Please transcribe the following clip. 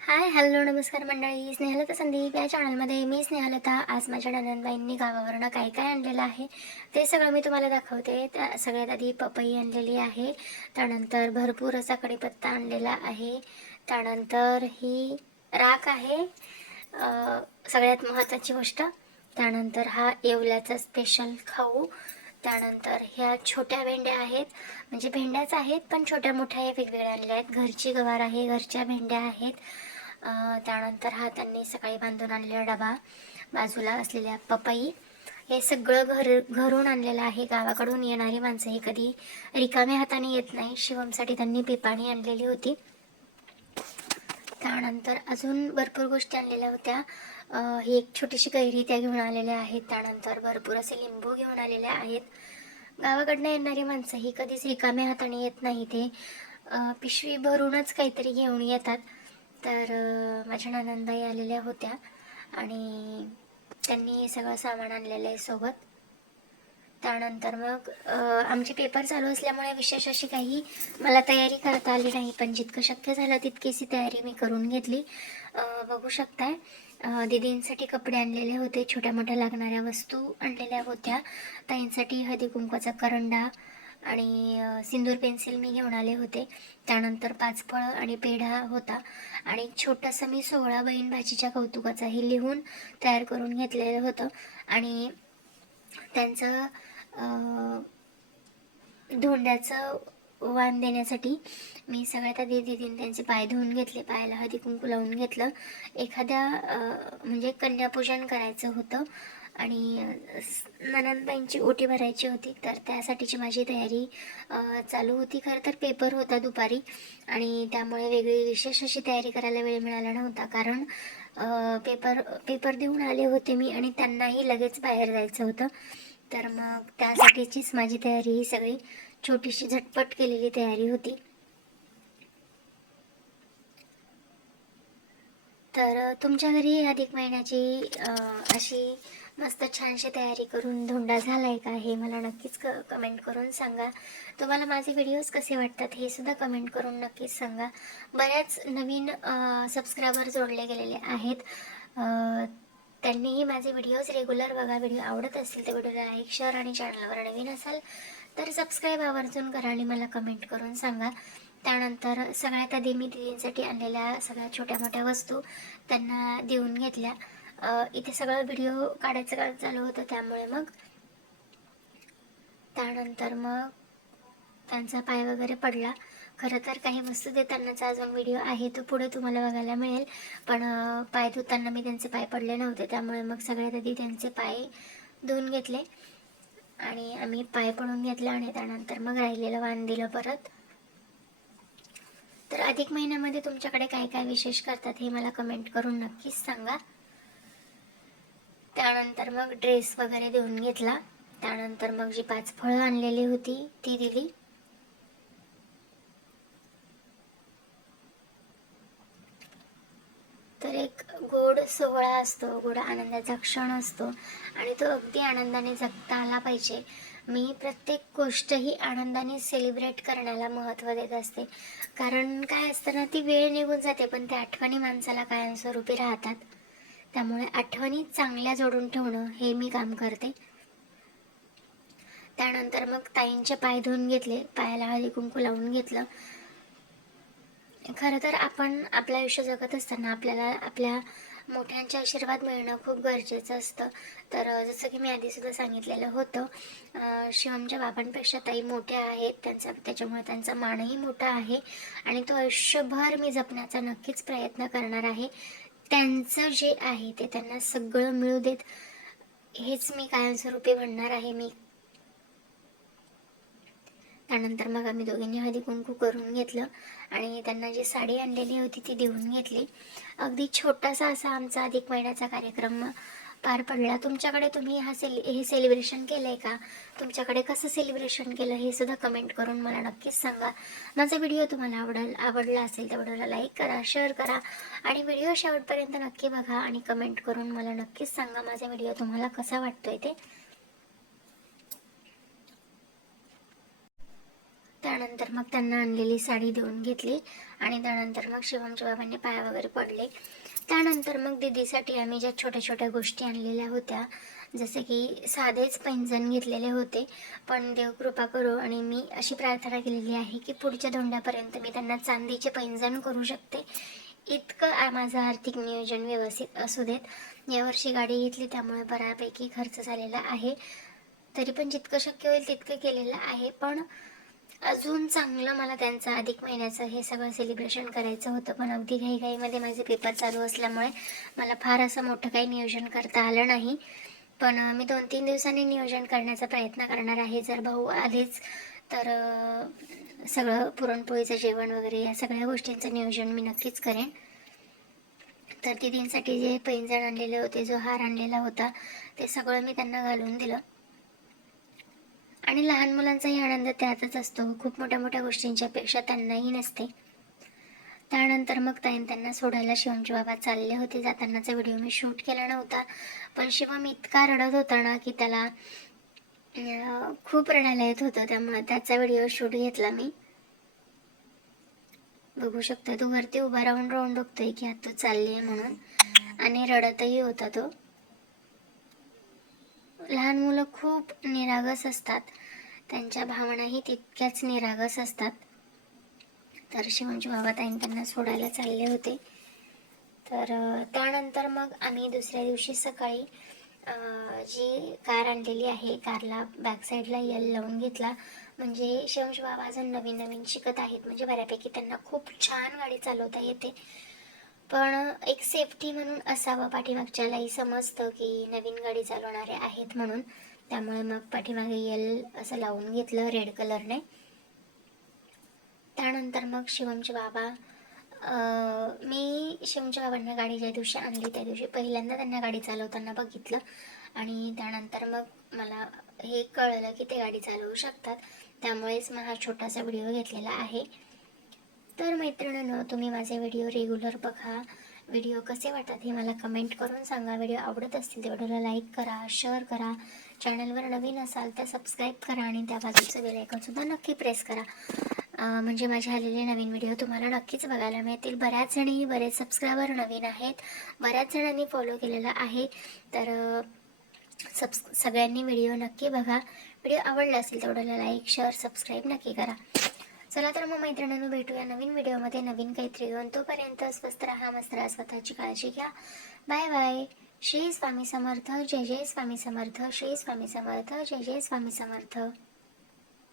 Hi hello नमस्कार मंडळी, स्नेहलता संदीप या चॅनलमध्ये मी स्नेहलता. आज माझ्या नंदनबाईंनी गावावरून काय काय आणलेलं आहे ते सगळं मी तुम्हाला दाखवते. त्या सगळ्यात आधी पपई आणलेली आहे, त्यानंतर भरपूर असा कढीपत्ता आणलेला आहे, त्यानंतर ही राख आहे, सगळ्यात महत्त्वाची गोष्ट. त्यानंतर हा येवल्याचा स्पेशल खाऊ. त्यानंतर ह्या छोट्या भेंड्या आहेत, म्हणजे भेंड्याच आहेत पण छोट्या मोठ्या वेगवेगळ्या आणल्या आहेत. घरची गवार आहे, घरच्या भेंड्या आहेत. त्यानंतर हा त्यांनी सकाळी बांधून आणलेला डबा, बाजूला असलेल्या पपई. हे सगळं घरून आणलेलं आहे. गावाकडून येणारी माणसं ही कधी रिकाम्या हाताने येत नाही. शिवमसाठी त्यांनी पिपाणी आणलेली होती. त्यानंतर अजून भरपूर गोष्टी आणलेल्या होत्या. ही एक छोटीशी कैरी त्या घेऊन आलेल्या आहेत. त्यानंतर भरपूर असे लिंबू घेऊन आलेले आहेत. गावाकडनं येणारी माणसं ही कधीच रिकाम्या हाताने येत नाही, ते पिशवी भरूनच काहीतरी घेऊन येतात. तर माझ्या नणंदबाई आलेल्या होत्या आणि त्यांनी सगळं सामान आणलेलं आहे सोबत. त्यानंतर मग आमचे पेपर चालू असल्यामुळे विशेष अशी काही मला तयारी करता आली नाही, पण जितकं शक्य झालं तितकीशी तयारी मी करून घेतली. बघू शकताय, दीदींसाठी कपडे आणलेले होते, छोट्या मोठ्या लागणाऱ्या वस्तू आणलेल्या होत्या. ताईंसाठी हळदी कुंकवाचा करंडा आणि सिंदूर पेन्सिल मी घेऊन आले होते. त्यानंतर 5 फळं आणि पेढा होता आणि छोटासा मी 16 बहीण भाजीच्या कौतुकाचाही लिहून तयार करून घेतलेलं होतं. आणि त्यांचं धोंड्याचं वाण देण्यासाठी मी सगळ्यात आधी दीदीने त्यांचे पाय धुवून घेतले, पायाला हळदी कुंकू लावून घेतलं. एखाद्या म्हणजे कन्यापूजन करायचं होतं आणि नणंदबाईंची ओटी भरायची होती, तर त्यासाठीची माझी तयारी चालू होती. खरं तर पेपर होता दुपारी आणि त्यामुळे वेगळी विशेष अशी तयारी करायला वेळ मिळाला नव्हता, कारण पेपर देऊन आले होते मी आणि त्यांनाही लगेच बाहेर जायचं होतं. तर मग त्यासाठीचीच माझी तयारी ही सगळी छोटीशी झटपट केलेली तयारी होती. तर तुमच्या घरी अधिक महिन्याची अशी मस्त छानशी तयारी करून धोंडा झाला आहे का, हे मला नक्कीच कमेंट करून सांगा. तुम्हाला माझे व्हिडिओज कसे वाटतात हे सुद्धा कमेंट करून नक्कीच सांगा. बऱ्याच नवीन सबस्क्रायबर जोडले गेलेले आहेत. त्यांनीही माझे व्हिडिओज रेग्युलर बघा. व्हिडिओ आवडत असतील तर व्हिडिओला लाईक, शेअर आणि चॅनलवर नवीन असाल तर सबस्क्राईब आवर्जून करा आणि मला कमेंट करून सांगा. त्यानंतर सगळ्यात आधी मी दीदींसाठी आणलेल्या सगळ्या छोट्या मोठ्या वस्तू त्यांना देऊन घेतल्या. इथे सगळं व्हिडिओ काढायचं काम चालू होतं, त्यामुळे मग त्यानंतर मग त्यांचा पाय वगैरे पडला. खरं तर काही वस्तू देतानाचा अजून व्हिडिओ आहे, तो पुढे तुम्हाला बघायला मिळेल. पण पाय धुताना मी त्यांचे पाय पडले नव्हते, त्यामुळे मग सगळ्यात आधी त्यांचे पाय धुवून घेतले आणि आम्ही पाय पडून घेतला आणि त्यानंतर मग राहिलेलं वाण दिलं परत. तर अधिक महिन्यामध्ये तुमच्याकडे काय काय विशेष करतात हे मला कमेंट करून नक्कीच सांगा. त्यानंतर मग ड्रेस वगैरे देऊन घेतला. त्यानंतर मग जी 5 फळं आणलेली होती ती दिली. तर एक गोड सोहळा असतो, गोड आनंदाचा क्षण असतो आणि तो अगदी आनंदाने जगता आला पाहिजे. मी प्रत्येक गोष्ट ही आनंदाने सेलिब्रेट करण्याला महत्त्व देत असते, कारण काय असतं ना, ती वेळ निघून जाते पण त्या आठवणी माणसाला कायमस्वरूपी राहतात. त्यामुळे आठवणी चांगल्या जोडून ठेवणं हे मी काम करते. त्यानंतर मग ताईंचे पाय धुवून घेतले, पायाला हळदी कुंकू लावून घेतलं. खरं तर आपण आपलं आयुष्य जगत असताना आपल्याला आपल्या मोठ्यांचे आशीर्वाद मिळणं खूप गरजेचं असतं. तर जसं की मी आधीसुद्धा सांगितलेलं होतं, शिवमच्या बाबांपेक्षा ताई मोठ्या आहेत, त्याच्यामुळे त्यांचा मानही मोठा आहे आणि तो आयुष्यभर मी जपण्याचा नक्कीच प्रयत्न करणार आहे. त्यांचं जे आहे ते त्यांना सगळं मिळू देत. हेच मी कायमस्वरूपी म्हणणार आहे मी. त्यानंतर मग आम्ही दोघींनी हळदी कुंकू करून घेतलं आणि त्यांना जी साडी आणलेली होती ती देऊन घेतली. अगदी छोटासा असा आमचा अधिक महिन्याचा कार्यक्रम पार पडला. तुमच्याकडे तुम्ही हे सेलिब्रेशन केलं आहे का? तुमच्याकडे कसं सेलिब्रेशन केलं हे सुद्धा कमेंट करून मला नक्कीच सांगा. माझा व्हिडिओ तुम्हाला आवडला असेल तर व्हिडिओला लाईक करा, शेअर करा आणि व्हिडिओ शेवटपर्यंत नक्की बघा आणि कमेंट करून मला नक्कीच सांगा माझा व्हिडिओ तुम्हाला कसा वाटतोय ते. त्यानंतर मग त्यांना आणलेली साडी देऊन घेतली आणि त्यानंतर मग शिवमच्या बाबांनी पाया वगैरे पडले. त्यानंतर मग दीदीसाठी आम्ही ज्या छोट्या छोट्या गोष्टी आणलेल्या होत्या, जसे की साधेच पैंजण घेतलेले होते, पण देव कृपा करो आणि मी अशी प्रार्थना केलेली आहे की पुढच्या धोंड्यापर्यंत मी त्यांना चांदीचे पैंजण करू शकते, इतकं माझं आर्थिक नियोजन व्यवस्थित असू देत. यावर्षी गाडी घेतली त्यामुळे बऱ्यापैकी खर्च झालेला आहे, तरी पण जितकं शक्य होईल तितकं केलेलं आहे. पण अजून चांगलं मला त्यांचं अधिक महिन्याचं हे सगळं सेलिब्रेशन करायचं होतं, पण अगदी घाईघाईमध्ये माझे पेपर चालू असल्यामुळे मला फार असं मोठं काही नियोजन करता आलं नाही. पण मी 2-3 दिवसांनी नियोजन करण्याचा प्रयत्न करणार आहे. जर भाऊ आलेच तर सगळं पुरणपोळीचं जेवण वगैरे या सगळ्या गोष्टींचं नियोजन मी नक्कीच करेन. तर दीदींसाठी जे पैंजण आणलेले होते, जो हार आणलेला होता, ते सगळं मी त्यांना घालून दिलं. आणि लहान मुलांचाही आनंद त्यातच असतो, खूप मोठ्या मोठ्या गोष्टींच्या अपेक्षा त्यांनाही नसते. त्यानंतर मग त्यांना सोडायला शिवमचे बाबा चालले होते. जातानाचा व्हिडिओ मी शूट केला नव्हता, पण शिवम इतका रडत होता ना की त्याला खूप रडायला येत होतं, त्यामुळे त्याचा व्हिडिओ शूट घेतला मी. बघू शकतो तो वरती उभा राहून राहून बघतोय की आता चालली आहे म्हणून, आणि रडतही होता तो. लहान मुलं खूप निरागस असतात, त्यांच्या भावनाही तितक्याच निरागस असतात. तर शिवमचे बाबा त्यांना सोडायला चालले होते. तर त्यानंतर मग आम्ही दुसऱ्या दिवशी सकाळी जी कार आणलेली आहे, कारला बॅक साईडला यल लावून घेतला. म्हणजे शिवमचे बाबा अजून नवीन नवीन शिकत आहेत, म्हणजे बऱ्यापैकी त्यांना खूप छान गाडी चालवता येते, पण एक सेफ्टी म्हणून असावं. पाठीमागच्यालाही समजतं की नवीन गाडी चालवणारे आहेत म्हणून, त्यामुळे मग पाठीमागे यल असं लावून घेतलं रेड कलरने. त्यानंतर मग शिवमचे बाबा मी शिवमच्या बाबांना गाडी ज्या दिवशी आणली त्या दिवशी पहिल्यांदा त्यांना गाडी चालवताना बघितलं आणि त्यानंतर मग मला हे कळलं की ते गाडी चालवू शकतात, त्यामुळेच मग हा छोटासा व्हिडिओ घेतलेला आहे. तर मैत्रिणींनो, तुम्ही माझे व्हिडिओ रेग्युलर बघा. व्हिडिओ कसे वाटतात हे मला कमेंट करून सांगा. व्हिडिओ आवडत असतील तर व्हिडिओला लाईक करा, शेअर करा. चॅनलवर नवीन असाल तर सबस्क्राईब करा आणि त्या बाजूचं बेल आयकॉनसुद्धा नक्की प्रेस करा, म्हणजे माझे आलेले नवीन व्हिडिओ तुम्हाला नक्कीच बघायला मिळतील. बरेच सबस्क्रायबर नवीन आहेत, बऱ्याच जणांनी फॉलो केलेला आहे. तर सगळ्यांनी व्हिडिओ नक्की बघा. व्हिडिओ आवडला असेल तर व्हिडिओला लाईक, शेअर, सबस्क्राईब नक्की करा. चला तर मग मैत्रिणींनो, भेटूया नवीन व्हिडिओमध्ये नवीन काहीतरी घेऊन. तोपर्यंत स्वस्त राहा, मस्त राहा, स्वतःची काळजी घ्या. Bye bye. श्री स्वामी समर्थ. जय जय स्वामी समर्थ. श्री स्वामी समर्थ. जय जय स्वामी समर्थ.